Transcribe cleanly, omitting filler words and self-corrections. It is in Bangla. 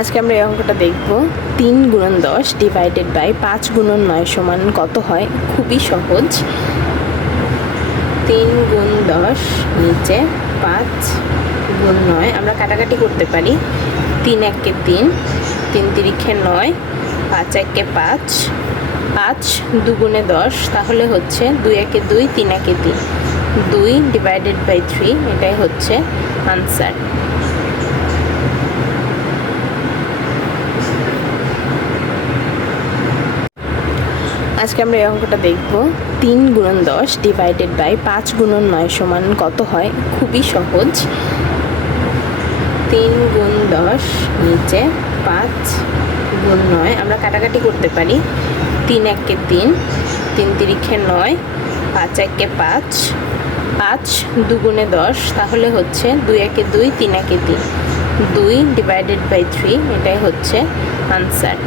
আজকে আমরা এই অঙ্কটা দেখব 3 গুণন 10 ডিভাইডেড বাই 5 গুণন 9 সমান কত হয়। খুবই সহজ। 3 গুণ 10 নিচে 5 গুণ 9 আমরা কাটাকাটি করতে পারি। 3 একে 3, 3 তিরিখে 9, 5 একে 5, 5 দুগুণে 10, তাহলে হচ্ছে 2 একে 2, 3 একে 3, 2 ডিভাইডেড বাই 3, এটাই হচ্ছে আনসার। আজকে আমরা এই অঙ্কটা দেখব 3 গুণন 10 ডিভাইডেড বাই 5 গুণন 9 সমান কত হয়। খুবই সহজ। 3 গুণ 10 নিচে 5 গুণ 9 আমরা কাটাকাটি করতে পারি। 3 একে 3, 3 তিরিখে 9, 5 একে 5, 5 দুগুণে 10, তাহলে হচ্ছে 2 একে 2, 3 একে 3, 2 ডিভাইডেড বাই 3, এটাই হচ্ছে আনসার।